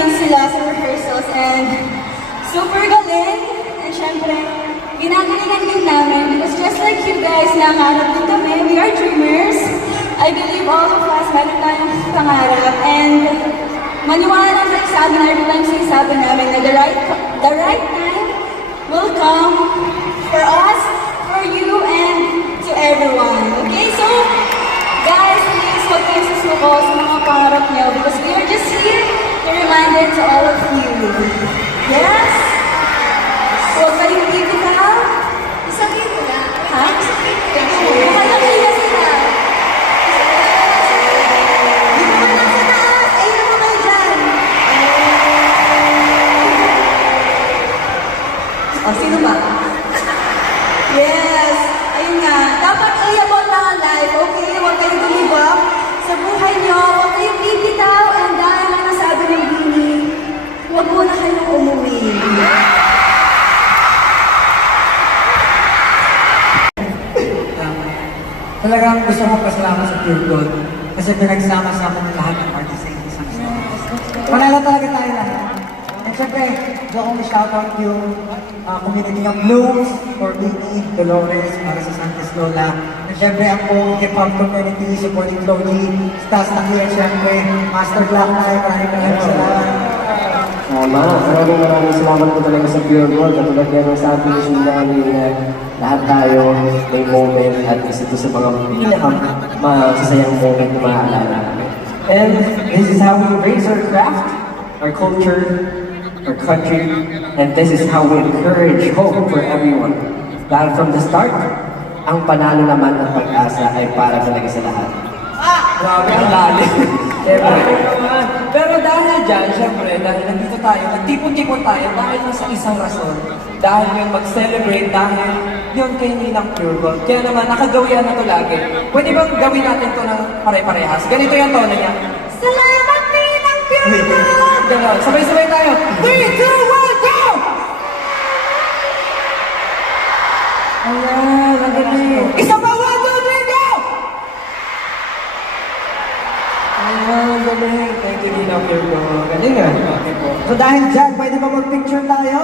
namin sila sa rehearsals and super galing. And syempre, ginagalingan din namin because just like you guys, nangarap din kami. We are dreamers. I believe all of us meron tayong pangarap and maniwala kayo sa amin every time sinasabi namin na the right time will come for us, for you, and to everyone. Okay, so guys, please huwag kayo susuko sa mga pangarap niyo because we are just here to remind it to all of you. Yes? Huwag kayong bibitaw. Isangin ko na. Ha? Isangin ko na. Baka nakiya sila. Di ba nasa taas? Ayun mo kayo dyan. O, sino ba? Yes. Ayun nga. Dapat iyabot lang ang life. Okay? Huwag kayong tumibok sa buhay niyo. Huwag kayong bibitaw. And dahil ang nasabi ng Bini, huwag muna kayong umuwi. Talagang gusto ko pasalamat sa Pure Gold kasi pinagsama-sama ng lahat ng artist sa isang show. Panalo talaga tayo lahat. And syempre, gusto kong shoutout yung community ng Blooms for Bini, Dolores, para sa Santos Lola. And syempre, ang buong hip-hop community supporting Chloe, Stas Taki, at syempre, Master Black Knight, maraming salamat. Tama, maraming salamat po talaga sa Pure Gold. Katulad yan ang sabi ni Shindani na lahat tayo may moment at isa ito sa mga masasayang moment na maaalala. And this is how we raise our craft, our culture, our country, and this is how we encourage hope for everyone. Dahil from the start, ang panalo naman ng pag-asa ay para talaga sa lahat. Grabe ang lalim. Pero dahil dyan, syempre, dahil nandito tayo, nagtipon-tipon tayo dahil nasa isang rason. Dahil yun mag-celebrate, dahil yun kay Ninang Pure Gold. Kaya naman, nakagawian na to lagi. Pwede bang gawin natin to ng pare-parehas? Ganito yung tono niya. Salamat Ninang Pure Gold! Ganon. Sabay-sabay tayo. 3, 2, 1, go! Ayan, ang galing. Isa pa, 1, 2, 3, go! Ayan, galing. Thank you, Ninang Pure Gold. Galing ah. Okay po. So dahil dyan, pwede ba mag-picture tayo?